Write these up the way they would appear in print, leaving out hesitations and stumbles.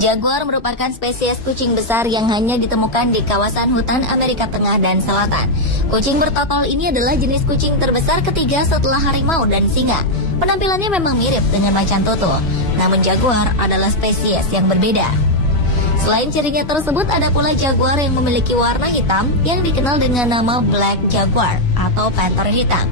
Jaguar merupakan spesies kucing besar yang hanya ditemukan di kawasan hutan Amerika Tengah dan Selatan. Kucing bertotol ini adalah jenis kucing terbesar ketiga setelah harimau dan singa. Penampilannya memang mirip dengan macan tutul, namun jaguar adalah spesies yang berbeda. Selain cirinya tersebut, ada pula jaguar yang memiliki warna hitam yang dikenal dengan nama Black Jaguar atau panther hitam.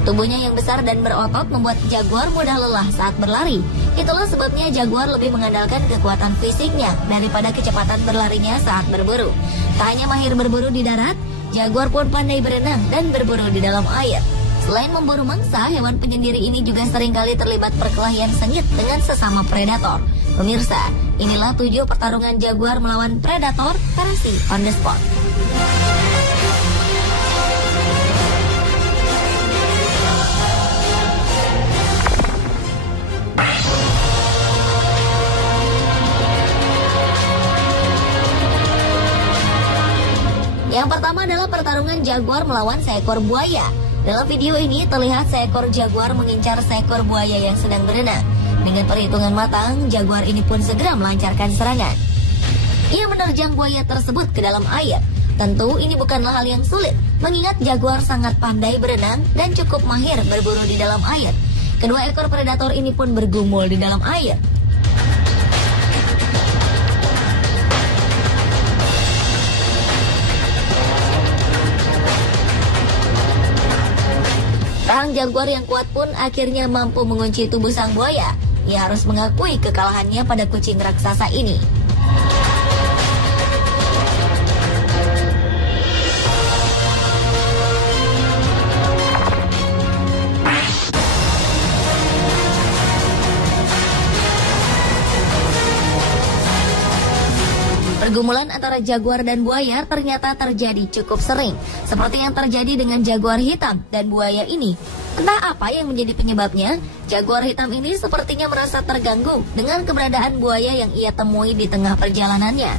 Tubuhnya yang besar dan berotot membuat jaguar mudah lelah saat berlari. Itulah sebabnya jaguar lebih mengandalkan kekuatan fisiknya daripada kecepatan berlarinya saat berburu. Tak hanya mahir berburu di darat, jaguar pun pandai berenang dan berburu di dalam air. Selain memburu mangsa, hewan penyendiri ini juga seringkali terlibat perkelahian sengit dengan sesama predator. Pemirsa, inilah 7 pertarungan jaguar melawan predator versi on the spot. Yang pertama adalah pertarungan jaguar melawan seekor buaya. Dalam video ini terlihat seekor jaguar mengincar seekor buaya yang sedang berenang. Dengan perhitungan matang, jaguar ini pun segera melancarkan serangan. Ia menerjang buaya tersebut ke dalam air. Tentu ini bukanlah hal yang sulit, mengingat jaguar sangat pandai berenang dan cukup mahir berburu di dalam air. Kedua ekor predator ini pun bergumul di dalam air. Rahang jaguar yang kuat pun akhirnya mampu mengunci tubuh sang buaya. Ia harus mengakui kekalahannya pada kucing raksasa ini. Pergumulan antara jaguar dan buaya ternyata terjadi cukup sering, seperti yang terjadi dengan jaguar hitam dan buaya ini. Entah apa yang menjadi penyebabnya, jaguar hitam ini sepertinya merasa terganggu dengan keberadaan buaya yang ia temui di tengah perjalanannya.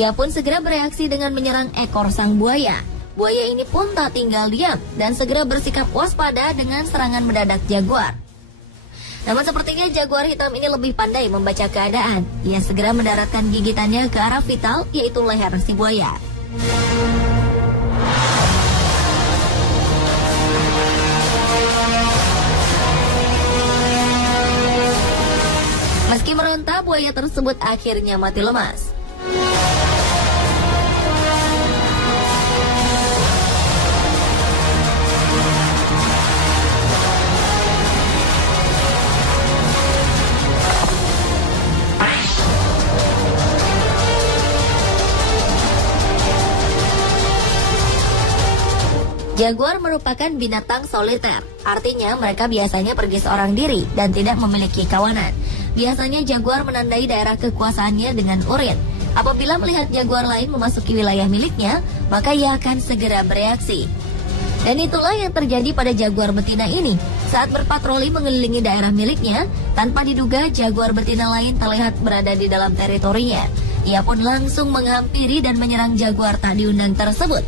Ia pun segera bereaksi dengan menyerang ekor sang buaya. Buaya ini pun tak tinggal diam dan segera bersikap waspada dengan serangan mendadak jaguar. Namun sepertinya jaguar hitam ini lebih pandai membaca keadaan. Ia segera mendaratkan gigitannya ke arah vital, yaitu leher si buaya. Meski meronta, buaya tersebut akhirnya mati lemas. Jaguar merupakan binatang soliter, artinya mereka biasanya pergi seorang diri dan tidak memiliki kawanan. Biasanya jaguar menandai daerah kekuasaannya dengan urin. Apabila melihat jaguar lain memasuki wilayah miliknya, maka ia akan segera bereaksi. Dan itulah yang terjadi pada jaguar betina ini. Saat berpatroli mengelilingi daerah miliknya, tanpa diduga jaguar betina lain terlihat berada di dalam teritorinya. Ia pun langsung menghampiri dan menyerang jaguar tak diundang tersebut.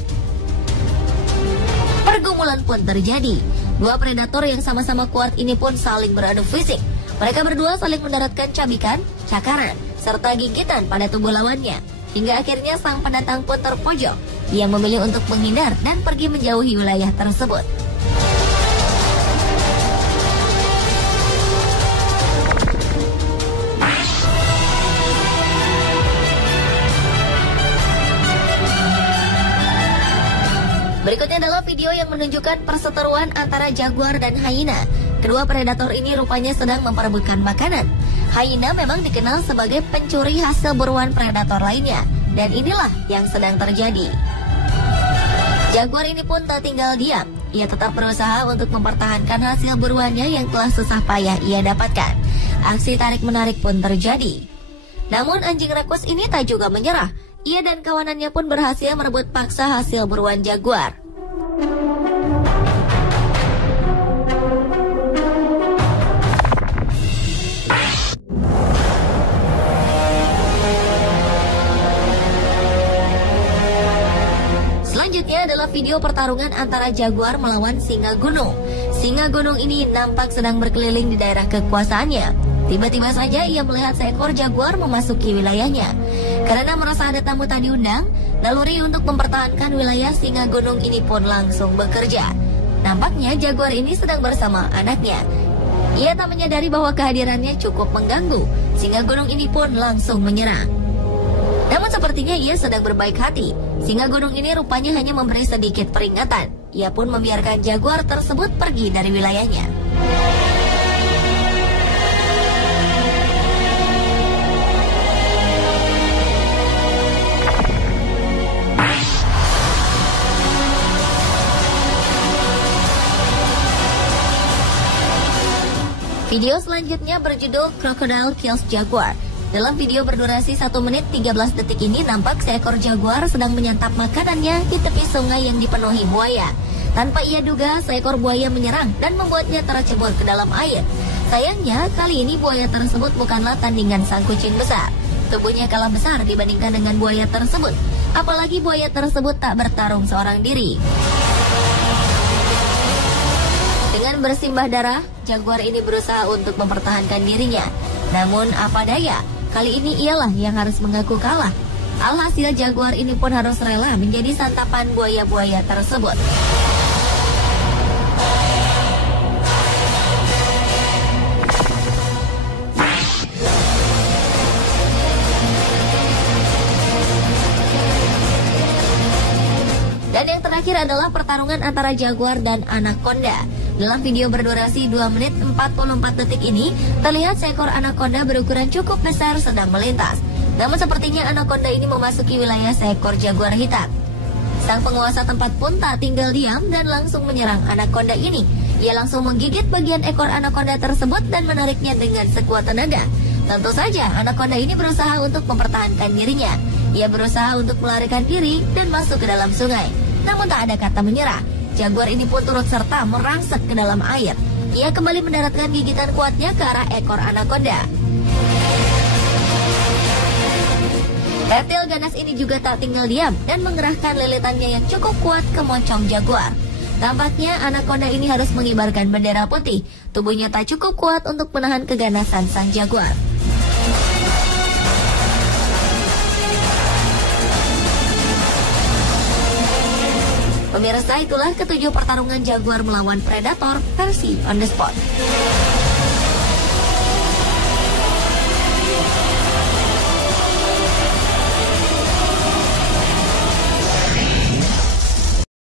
Pergumulan pun terjadi. Dua predator yang sama-sama kuat ini pun saling beradu fisik. Mereka berdua saling mendaratkan cabikan, cakaran, serta gigitan pada tubuh lawannya. Hingga akhirnya sang pendatang pun terpojok. Ia memilih untuk menghindar dan pergi menjauhi wilayah tersebut. Berikutnya adalah video yang menunjukkan perseteruan antara jaguar dan hyena. Kedua predator ini rupanya sedang memperebutkan makanan. Hyena memang dikenal sebagai pencuri hasil buruan predator lainnya, dan inilah yang sedang terjadi. Jaguar ini pun tak tinggal diam. Ia tetap berusaha untuk mempertahankan hasil buruannya yang telah susah payah ia dapatkan. Aksi tarik-menarik pun terjadi. Namun anjing rakus ini tak juga menyerah. Ia dan kawanannya pun berhasil merebut paksa hasil buruan jaguar. Selanjutnya adalah video pertarungan antara jaguar melawan singa gunung. Singa gunung ini nampak sedang berkeliling di daerah kekuasaannya. Tiba-tiba saja ia melihat seekor jaguar memasuki wilayahnya. Karena merasa ada tamu tak diundang, naluri untuk mempertahankan wilayah singa gunung ini pun langsung bekerja. Nampaknya jaguar ini sedang bersama anaknya. Ia tak menyadari bahwa kehadirannya cukup mengganggu. Singa gunung ini pun langsung menyerang. Namun sepertinya ia sedang berbaik hati. Singa gunung ini rupanya hanya memberi sedikit peringatan. Ia pun membiarkan jaguar tersebut pergi dari wilayahnya. Video selanjutnya berjudul Crocodile Kills Jaguar. Dalam video berdurasi 1 menit 13 detik ini nampak seekor jaguar sedang menyantap makanannya di tepi sungai yang dipenuhi buaya. Tanpa ia duga, seekor buaya menyerang dan membuatnya tercebur ke dalam air. Sayangnya, kali ini buaya tersebut bukanlah tandingan sang kucing besar. Tubuhnya kalah besar dibandingkan dengan buaya tersebut. Apalagi buaya tersebut tak bertarung seorang diri. Dengan bersimbah darah, jaguar ini berusaha untuk mempertahankan dirinya. Namun apa daya, kali ini ialah yang harus mengaku kalah. Alhasil jaguar ini pun harus rela menjadi santapan buaya-buaya tersebut. Dan yang terakhir adalah pertarungan antara jaguar dan anaconda. Dalam video berdurasi 2 menit 44 detik ini, terlihat seekor anaconda berukuran cukup besar sedang melintas. Namun sepertinya anaconda ini memasuki wilayah seekor jaguar hitam. Sang penguasa tempat pun tak tinggal diam dan langsung menyerang anaconda ini. Ia langsung menggigit bagian ekor anaconda tersebut dan menariknya dengan sekuat tenaga. Tentu saja anaconda ini berusaha untuk mempertahankan dirinya. Ia berusaha untuk melarikan diri dan masuk ke dalam sungai. Namun tak ada kata menyerah. Jaguar ini pun turut serta merangsek ke dalam air. Ia kembali mendaratkan gigitan kuatnya ke arah ekor anaconda. Reptil ganas ini juga tak tinggal diam dan mengerahkan lilitannya yang cukup kuat ke moncong jaguar. Tampaknya anaconda ini harus mengibarkan bendera putih. Tubuhnya tak cukup kuat untuk menahan keganasan sang jaguar. Pemirsa, itulah ketujuh pertarungan jaguar melawan predator versi on the spot.